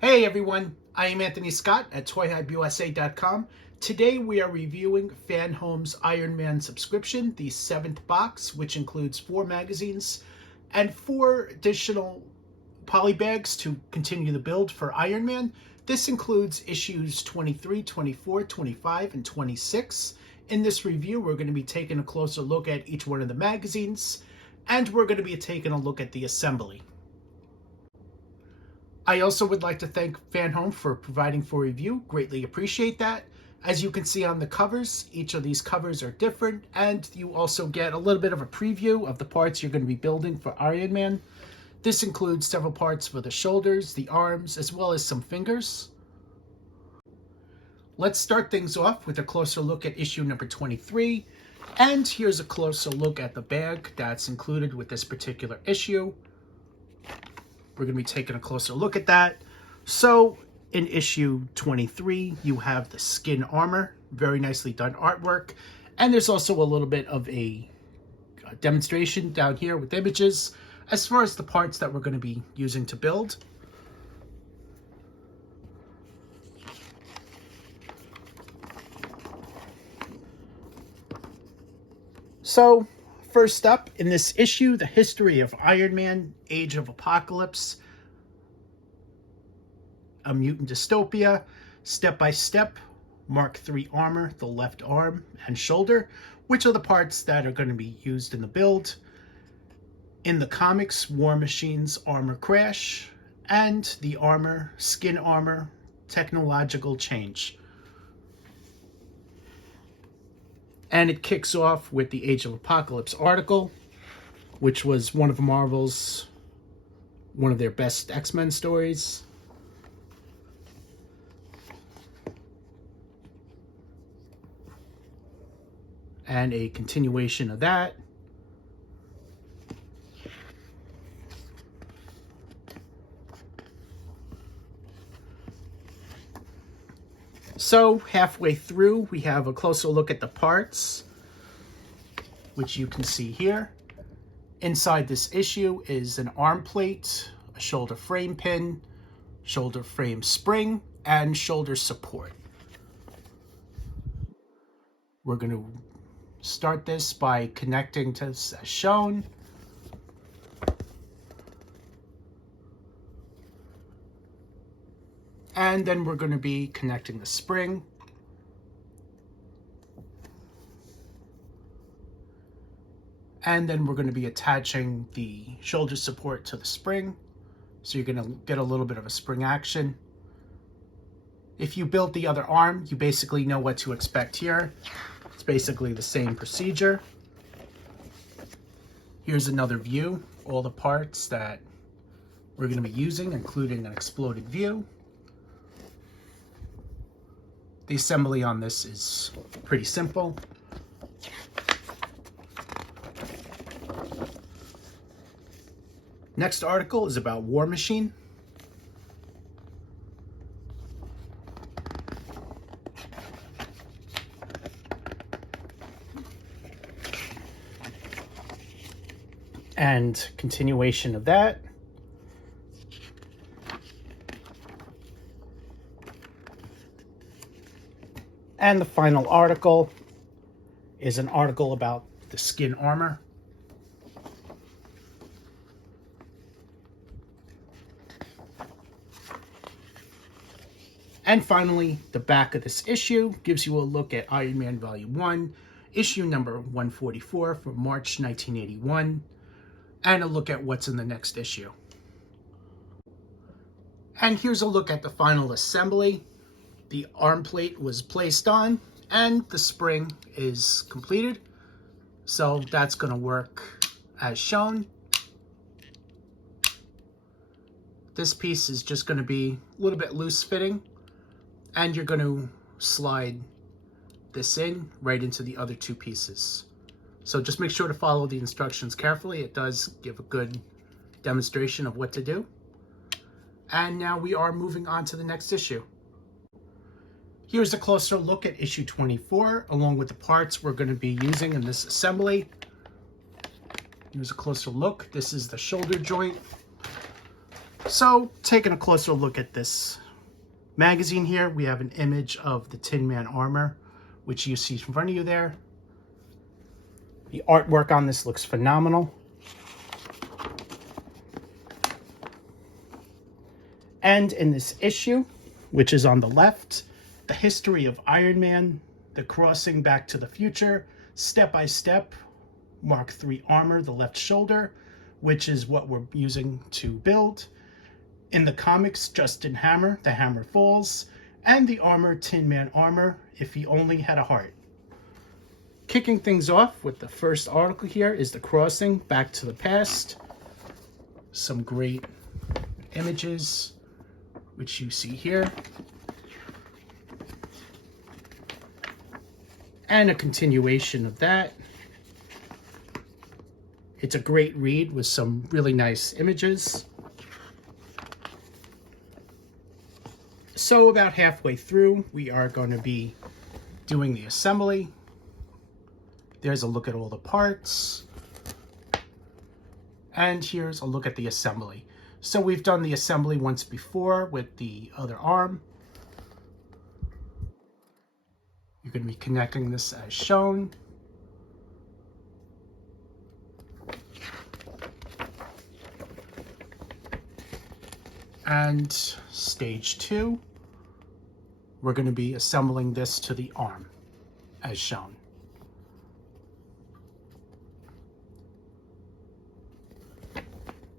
Hey everyone, I am Anthony Scott at ToyHypeUSA.com. Today we are reviewing FanHome's Iron Man subscription, the 7th box, which includes 4 magazines and 4 additional poly bags to continue the build for Iron Man. This includes issues 23, 24, 25, and 26. In this review, we're going to be taking a closer look at each one of the magazines, and we're going to be taking a look at the assembly. I also would like to thank FanHome for providing for review. Greatly appreciate that. As you can see on the covers, each of these covers are different, and you also get a little bit of a preview of the parts you're going to be building for Iron Man. This includes several parts for the shoulders, the arms, as well as some fingers. Let's start things off with a closer look at issue number 23. And here's a closer look at the bag that's included with this particular issue. We're going to be taking a closer look at that. So in issue 23, you have the skin armor, very nicely done artwork. And there's also a little bit of a demonstration down here with images as far as the parts that we're going to be using to build. So first up in this issue, the history of Iron Man, Age of Apocalypse, a mutant dystopia, step by step, Mark III armor, the left arm and shoulder, which are the parts that are going to be used in the build. In the comics, War Machine's armor crash, and the armor, skin armor, technological change. And it kicks off with the Age of Apocalypse article, which was one of Marvel's, one of their best X-Men stories. And a continuation of that. So halfway through, we have a closer look at the parts, which you can see here. Inside this issue is an arm plate, a shoulder frame pin, shoulder frame spring, and shoulder support. We're going to start this by connecting to this as shown. And then we're going to be connecting the spring. And then we're going to be attaching the shoulder support to the spring. So you're going to get a little bit of a spring action. If you built the other arm, you basically know what to expect here. It's basically the same procedure. Here's another view, all the parts that we're going to be using, including an exploded view. The assembly on this is pretty simple. Next article is about War Machine. And continuation of that. And the final article is an article about the skin armor. And finally, the back of this issue gives you a look at Iron Man Volume 1, issue number 144 from March 1981, and a look at what's in the next issue. And here's a look at the final assembly. The arm plate was placed on and the spring is completed. So that's going to work as shown. This piece is just going to be a little bit loose fitting, and you're going to slide this in right into the other 2 pieces. So just make sure to follow the instructions carefully. It does give a good demonstration of what to do. And now we are moving on to the next issue. Here's a closer look at issue 24, along with the parts we're going to be using in this assembly. Here's a closer look. This is the shoulder joint. So, taking a closer look at this magazine here, we have an image of the Tin Man armor, which you see in front of you there. The artwork on this looks phenomenal. And in this issue, which is on the left, the history of Iron Man, the crossing back to the future, step by step, Mark III armor, the left shoulder, which is what we're using to build. In the comics, Justin Hammer, the hammer falls, and the armor, Tin Man armor, if he only had a heart. Kicking things off with the first article here is the crossing back to the past. Some great images, which you see here. And a continuation of that. It's a great read with some really nice images. So about halfway through, we are going to be doing the assembly. There's a look at all the parts. And here's a look at the assembly. So we've done the assembly once before with the other arm. You're going to be connecting this as shown. And stage 2, we're going to be assembling this to the arm as shown.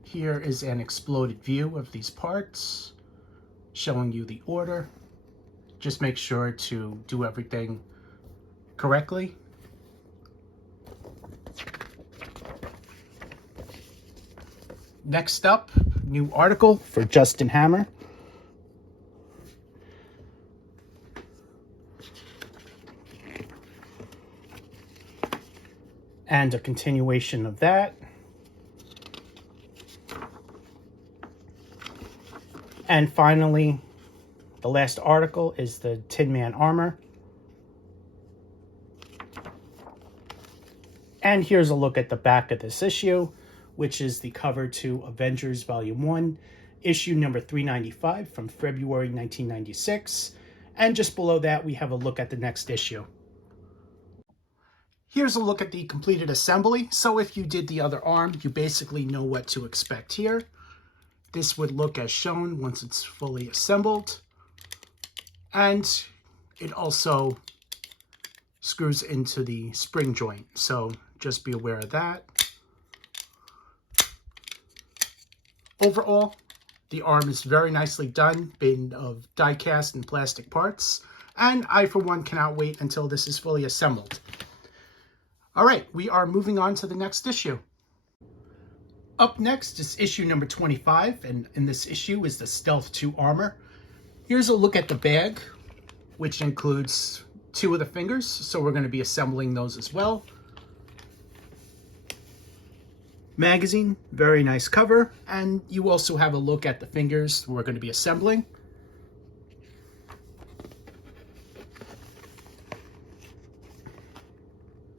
Here is an exploded view of these parts, showing you the order. Just make sure to do everything correctly. Next up, new article for Justin Hammer. And a continuation of that. And finally, the last article is the Tin Man armor. And here's a look at the back of this issue, which is the cover to Avengers Volume 1, issue number 395 from February 1996. And just below that, we have a look at the next issue. Here's a look at the completed assembly. So if you did the other arm, you basically know what to expect here. This would look as shown once it's fully assembled. And it also screws into the spring joint. So just be aware of that. Overall, the arm is very nicely done, made of die cast and plastic parts. And I, for one, cannot wait until this is fully assembled. All right, we are moving on to the next issue. Up next is issue number 25, and in this issue is the Stealth 2 armor. Here's a look at the bag, which includes 2 of the fingers, so we're going to be assembling those as well. Magazine, very nice cover, and you also have a look at the fingers we're going to be assembling.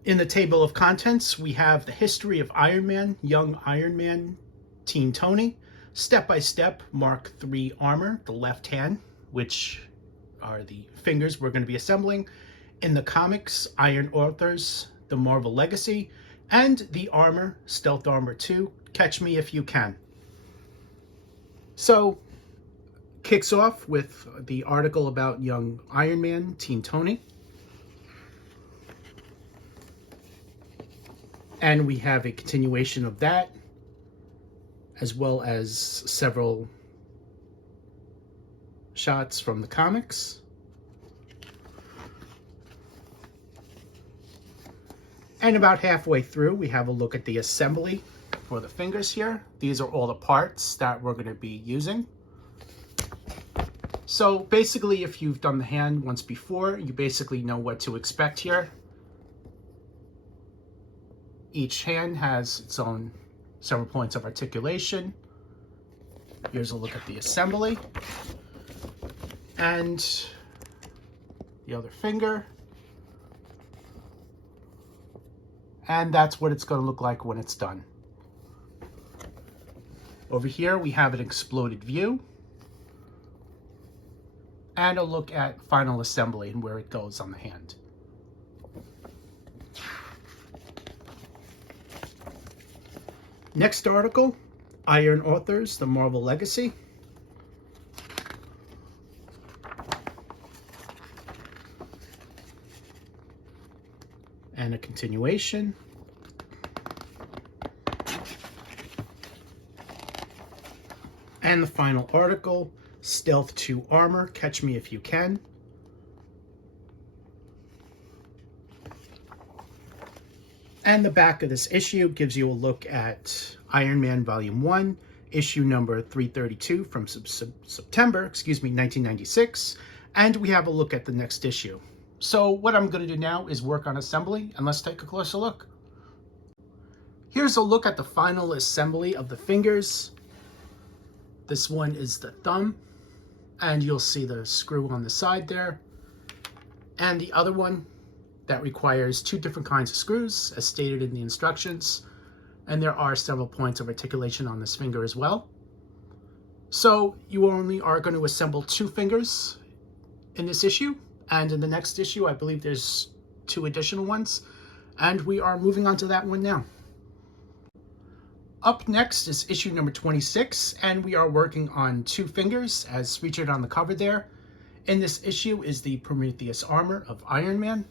In the table of contents, we have the history of Iron Man, Young Iron Man, Teen Tony, step-by-step Mark III armor, the left hand, which are the fingers we're going to be assembling. In the comics, Iron Authors, The Marvel Legacy, and the armor, Stealth Armor 2, Catch Me If You Can. So, kicks off with the article about Young Iron Man, Teen Tony. And we have a continuation of that, as well as several shots from the comics. And about halfway through, we have a look at the assembly for the fingers here. These are all the parts that we're going to be using. So basically, if you've done the hand once before, you basically know what to expect here. Each hand has its own several points of articulation. Here's a look at the assembly. And the other finger. And that's what it's going to look like when it's done. Over here, we have an exploded view and a look at final assembly and where it goes on the hand. Next article, Iron Authors, The Marvel Legacy. And a continuation. And the final article, Stealth 2 Armor, Catch Me If You Can. And the back of this issue gives you a look at Iron Man Volume 1, issue number 332 from September, 1996. And we have a look at the next issue. So what I'm going to do now is work on assembly, and let's take a closer look. Here's a look at the final assembly of the fingers. This one is the thumb, and you'll see the screw on the side there. And the other one that requires 2 different kinds of screws, as stated in the instructions. And there are several points of articulation on this finger as well. So you only are going to assemble 2 fingers in this issue. And in the next issue, I believe there's 2 additional ones. And we are moving on to that one now. Up next is issue number 26, and we are working on 2 fingers as featured on the cover there. In this issue is the Prometheus armor of Iron Man.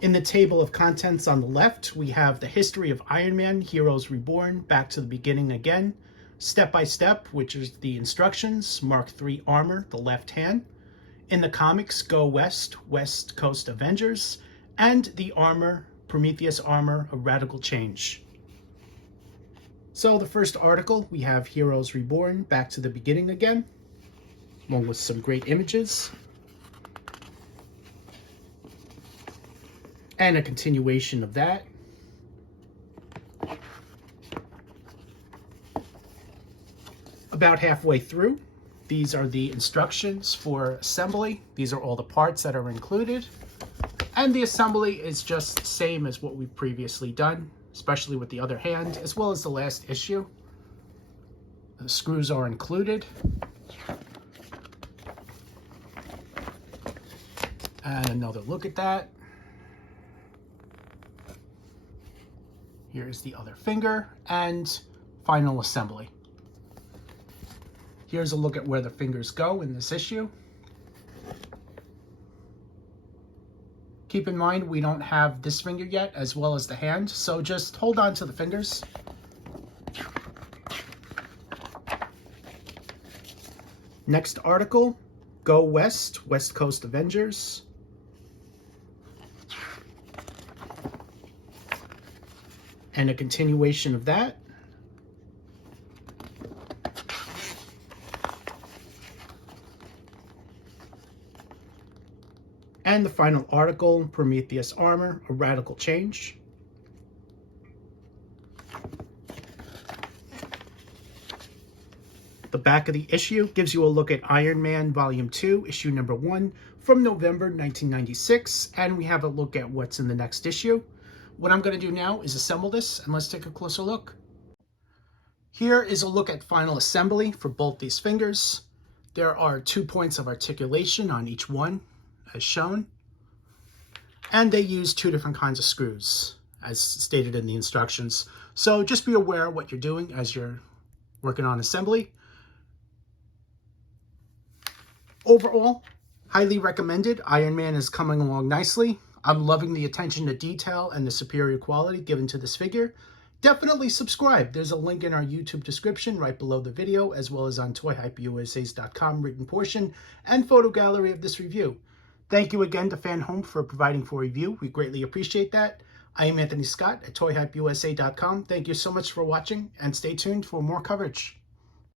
In the table of contents on the left, we have the history of Iron Man, Heroes Reborn, Back to the Beginning Again, Step by Step, which is the instructions, Mark III armor, the left hand. In the comics, Go West, West Coast Avengers, and the armor, Prometheus armor, A Radical Change. So the first article, we have Heroes Reborn, Back to the Beginning Again, along with some great images. And a continuation of that. About halfway through, these are the instructions for assembly. These are all the parts that are included. And the assembly is just the same as what we've previously done, especially with the other hand, as well as the last issue. The screws are included. And another look at that. Here's the other finger and final assembly. Here's a look at where the fingers go in this issue. Keep in mind, we don't have this finger yet, as well as the hand, so just hold on to the fingers. Next article, Go West, West Coast Avengers. And a continuation of that. And the final article, Prometheus armor, A Radical Change. The back of the issue gives you a look at Iron Man Volume 2, issue number 1 from November 1996. And we have a look at what's in the next issue. What I'm going to do now is assemble this, and let's take a closer look. Here is a look at final assembly for both these fingers. There are 2 points of articulation on each one, as shown. And they use 2 different kinds of screws, as stated in the instructions. So just be aware of what you're doing as you're working on assembly. Overall, highly recommended. Iron Man is coming along nicely. I'm loving the attention to detail and the superior quality given to this figure. Definitely subscribe. There's a link in our YouTube description right below the video, as well as on toyhypeusa.com written portion and photo gallery of this review. Thank you again to FanHome for providing for review. We greatly appreciate that. I am Anthony Scott at toyhypeusa.com. Thank you so much for watching, and stay tuned for more coverage.